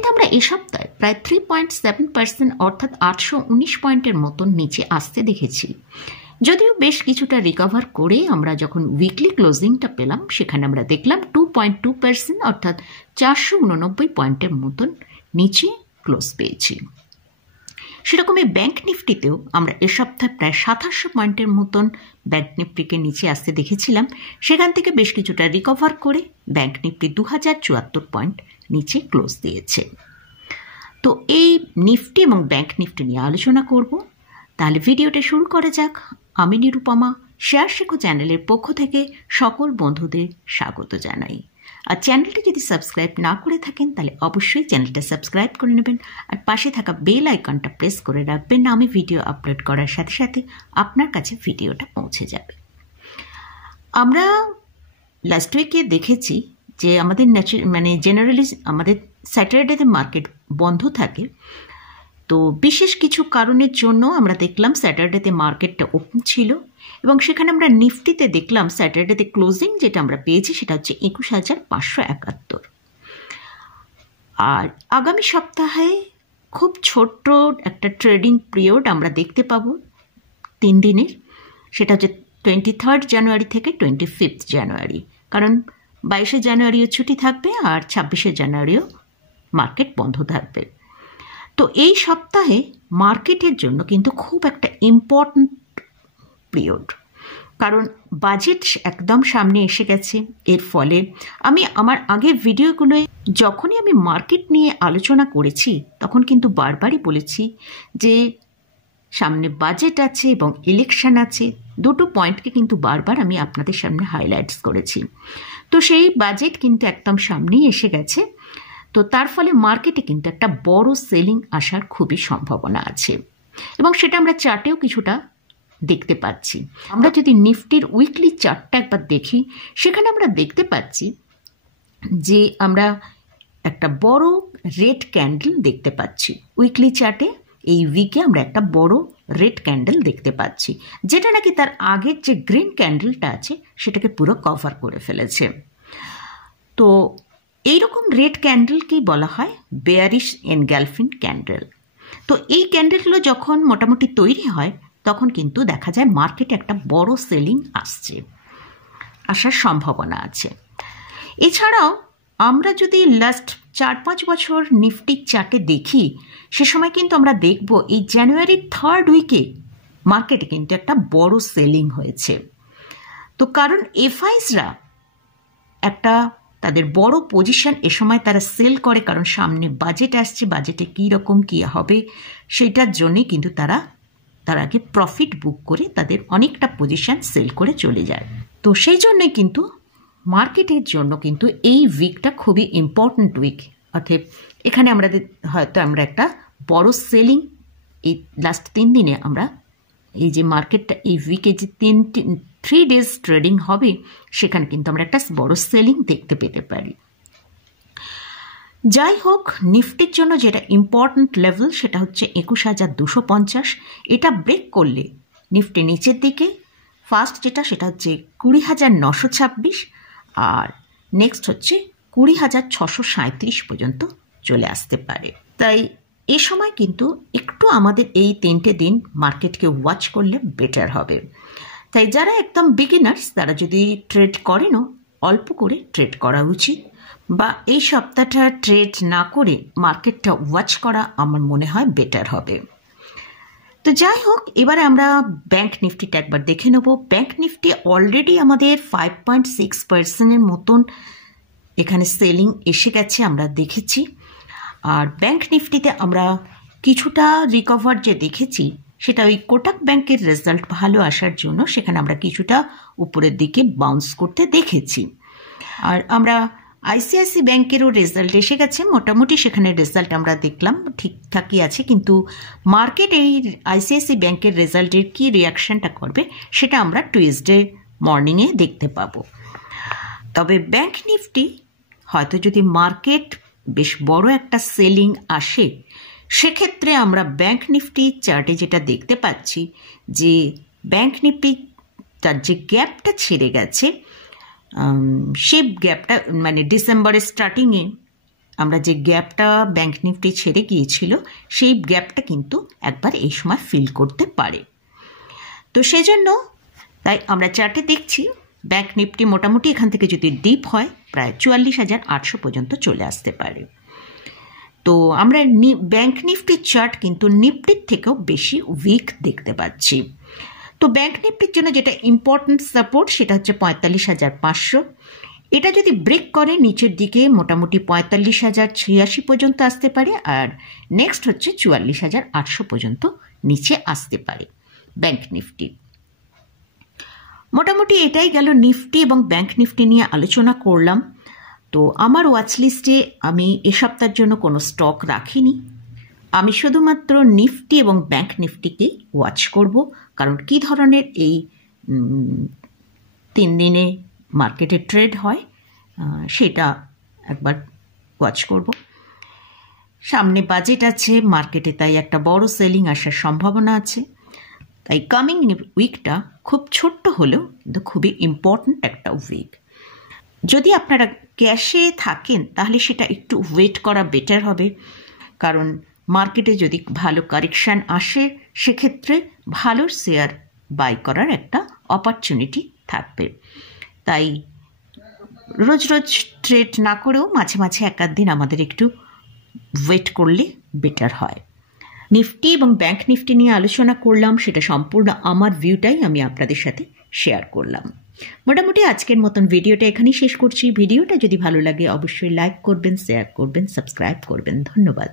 নিফটিতে আমরা এই সপ্তাহে প্রায় 3.7% অর্থাৎ 819 পয়েন্টের মতন নিচে আসতে দেখেছি। যদিও বেশ কিছুটা রিকভার করে আমরা যখন উইকলি ক্লোজিংটা পেলাম সেখানে আমরা দেখলাম 2.2% অর্থাৎ 489 পয়েন্টের মতন নিচে ক্লোজ পেয়েছি। সেরকমই ব্যাংক নিফটিতেও আমরা এ সপ্তাহে প্রায় 2700 পয়েন্টের মতন ব্যাংক নিফটিকে নিচে আসতে দেখেছিলাম। সেখান থেকে বেশ কিছুটা রিকভার করে ব্যাংক নিফটি 2074 পয়েন্ট নিচে ক্লোজ দিয়েছে। তো এই নিফটি এবং ব্যাংক নিফটি নিয়ে আলোচনা করব। তাহলে ভিডিওটা শুরু করা যাক। আমি নিরুপমা, শেয়ার শেখো চ্যানেলের পক্ষ থেকে সকল বন্ধুদের স্বাগত জানাই। আর চ্যানেলটি যদি সাবস্ক্রাইব না করে থাকেন তাহলে অবশ্যই চ্যানেলটা সাবস্ক্রাইব করে নেবেন আর পাশে থাকা বেল আইকনটা প্রেস করে রাখবেন। আমি ভিডিও আপলোড করার সাথে সাথে আপনার কাছে ভিডিওটা পৌঁছে যাবে। আমরা লাস্ট উইকে দেখেছি যে আমাদের জেনারেলি আমাদের স্যাটারডেতে মার্কেট বন্ধ থাকে। তো বিশেষ কিছু কারণের জন্য আমরা দেখলাম স্যাটারডেতে মার্কেটটা ওপেন ছিল এবং সেখানে আমরা নিফটিতে দেখলাম স্যাটারডেতে ক্লোজিং যেটা আমরা পেয়েছি সেটা হচ্ছে 21,571। আর আগামী সপ্তাহে খুব ছোট্ট একটা ট্রেডিং পিরিয়ড আমরা দেখতে পাবো 3 দিনের। সেটা হচ্ছে 23 জানুয়ারি থেকে 25 জানুয়ারি, কারণ 22 জানুয়ারিও ছুটি থাকবে আর 26 জানুয়ারিও মার্কেট বন্ধ থাকবে। তো এই সপ্তাহে মার্কেটের জন্য কিন্তু খুব একটা ইম্পর্ট্যান্ট পিরিয়ড, কারণ বাজেট একদম সামনে এসে গেছে। এর ফলে আমি আমার আগের ভিডিওগুলোয় যখনই আমি মার্কেট নিয়ে আলোচনা করেছি তখন কিন্তু বারবারই বলেছি যে সামনে বাজেট আছে এবং ইলেকশন আছে, দুটো পয়েন্টকে কিন্তু বারবার আমি আপনাদের সামনে হাইলাইটস করেছি। তো সেই বাজেট কিন্তু একদম সামনেই এসে গেছে। তো তার ফলে মার্কেটে কিন্তু একটা বড় সেলিং আসার খুবই সম্ভাবনা আছে এবং সেটা আমরা চার্টেও কিছুটা দেখতে পাচ্ছি। আমরা যদি নিফটির উইকলি চার্টটা একবার দেখি সেখানে আমরা দেখতে পাচ্ছি যে আমরা একটা বড় রেড ক্যান্ডেল দেখতে পাচ্ছি উইকলি চার্টে। এই উইকে আমরা একটা বড় রেড ক্যান্ডেল দেখতে পাচ্ছি যেটা নাকি তার আগের যে গ্রিন ক্যান্ডেলটা আছে সেটাকে পুরো কভার করে ফেলেছে। তো এইরকম রেড ক্যান্ডেলকেই বলা হয় বেয়ারিশ এনগালফিং ক্যান্ডেল। তো এই ক্যান্ডেলগুলো যখন মোটামুটি তৈরি হয় তখন কিন্তু দেখা যায় মার্কেটে একটা বড় সেলিং আসার সম্ভাবনা আছে। এছাড়াও আমরা যদি লাস্ট 4-5 বছর নিফটির চার্টে দেখি সে সময় কিন্তু আমরা দেখব এই জানুয়ারির 3rd উইকে মার্কেটে কিন্তু একটা বড় সেলিং হয়েছে। তো কারণ এফআইসরা একটা তাদের বড় পজিশন এ সময় তারা সেল করে, কারণ সামনে বাজেট আসছে, বাজেটে কী রকম কী হবে সেটার জন্যে কিন্তু তারা তার আগে প্রফিট বুক করে তাদের অনেকটা পজিশন সেল করে চলে যায়। তো সেই জন্যে কিন্তু মার্কেটের জন্য কিন্তু এই উইকটা খুবই ইম্পর্ট্যান্ট উইক। অর্থাৎ এখানে হয়তো আমরা একটা বড় সেলিং এই লাস্ট 3 দিনে আমরা এই যে মার্কেটটা এই উইকে যে 3 ডেজ ট্রেডিং হবে সেখানে কিন্তু আমরা একটা বড় সেলিং দেখতে পেতে পারি। যাই হোক, নিফটির জন্য যেটা ইম্পর্ট্যান্ট লেভেল সেটা হচ্ছে 21,250। এটা ব্রেক করলে নিফটি নিচের দিকে ফার্স্ট সেটা হচ্ছে 20,926 আর নেক্সট হচ্ছে 20,637 পর্যন্ত চলে আসতে পারে। তাই এ সময় কিন্তু একটু আমাদের এই 3টে দিন মার্কেটকে ওয়াচ করলে বেটার হবে। তাই যারা একদম বিগিনার্স তারা যদি ট্রেড করেনও অল্প করে ট্রেড করা উচিত, বা এই সপ্তাহটা ট্রেড না করে মার্কেটটা ওয়াচ করা আমার মনে হয় বেটার হবে। তো যাই হোক, এবারে আমরা ব্যাংক নিফটিটা একবার দেখে নেব। ব্যাংক নিফটি অলরেডি আমাদের 5.6%-এর মতন এখানে সেলিং এসে গেছে আমরা দেখেছি। আর ব্যাংক নিফটিতে আমরা কিছুটা রিকভার যে দেখেছি সেটা ওই কোটাক ব্যাংকের রেজাল্ট ভালো আসার জন্য সেখানে আমরা কিছুটা উপরের দিকে বাউন্স করতে দেখেছি। আর আমরা আইসিআইসি ব্যাংকেরও রেজাল্ট এসে গেছে, মোটামুটি সেখানে রেজাল্ট আমরা দেখলাম ঠিকঠাকই আছে, কিন্তু মার্কেট এই আইসিআইসি ব্যাংকের রেজাল্টের কী রিয়াকশানটা করবে সেটা আমরা টুইসডে মর্নিংয়ে দেখতে পাবো। তবে ব্যাংক নিফটি হয়তো যদি মার্কেট বেশ বড় একটা সেলিং আসে সেক্ষেত্রে আমরা ব্যাংক নিফটি চার্টে যেটা দেখতে পাচ্ছি যে ব্যাংক নিফটি তার যে গ্যাপটা ছেড়ে গেছে সেই গ্যাপটা ডিসেম্বরের স্টার্টিংয়ে আমরা যে গ্যাপটা ব্যাংক নিফটি ছেড়ে গিয়েছিল সেই গ্যাপটা কিন্তু একবার এই সময় ফিল করতে পারে। তো সেই জন্য তাই আমরা চার্টে দেখছি ব্যাংক নিফটি মোটামুটি এখান থেকে যদি ডিপ হয় প্রায় 44,800 পর্যন্ত চলে আসতে পারে। তো আমরা ব্যাংক নিফটির চার্ট কিন্তু নিফটির থেকেও বেশি উইক দেখতে পাচ্ছি। তো ব্যাংক নিফটির জন্য যেটা ইম্পর্টেন্ট সাপোর্ট সেটা হচ্ছে 45,500। এটা যদি ব্রেক করে নিচের দিকে মোটামুটি 45,086 পর্যন্ত আসতে পারে, আর নেক্সট হচ্ছে 44,800 পর্যন্ত নিচে আসতে পারে ব্যাংক নিফটি। মোটামুটি এটাই গেল নিফটি এবং ব্যাংক নিফটি নিয়ে আলোচনা করলাম। তো আমার ওয়াচ লিস্টে আমি এ সপ্তাহের জন্য কোনো স্টক রাখিনি, আমি শুধুমাত্র নিফটি এবং ব্যাংক নিফটিকেই ওয়াচ করব, কারণ কী ধরনের এই 3 দিনে মার্কেটে ট্রেড হয় সেটা একবার ওয়াচ করব। সামনে বাজেট আছে মার্কেটে, তাই একটা বড় সেলিং আসার সম্ভাবনা আছে। তাই কামিং উইকটা খুব ছোট্ট হলেও কিন্তু খুবই ইম্পর্ট্যান্ট একটা উইক। যদি আপনারা ক্যাশে থাকেন তাহলে সেটা একটু ওয়েট করা বেটার হবে, কারণ মার্কেটে যদি ভালো কারেকশান আসে সেক্ষেত্রে ভালো শেয়ার বাই করার একটা অপরচুনিটি থাকবে। তাই রোজ রোজ ট্রেড না করেও মাঝে মাঝে এক আধ দিন আমাদের একটু ওয়েট করলে বেটার হয়। নিফটি এবং ব্যাংক নিফটি নিয়ে আলোচনা করলাম, সেটা সম্পূর্ণ আমার ভিউটাই আমি আপনাদের সাথে শেয়ার করলাম। মোটামুটি আজকের মতন ভিডিওটা এখানেই শেষ করছি। ভিডিওটা যদি ভালো লাগে অবশ্যই লাইক করবেন, শেয়ার করবেন, সাবস্ক্রাইব করবেন। ধন্যবাদ।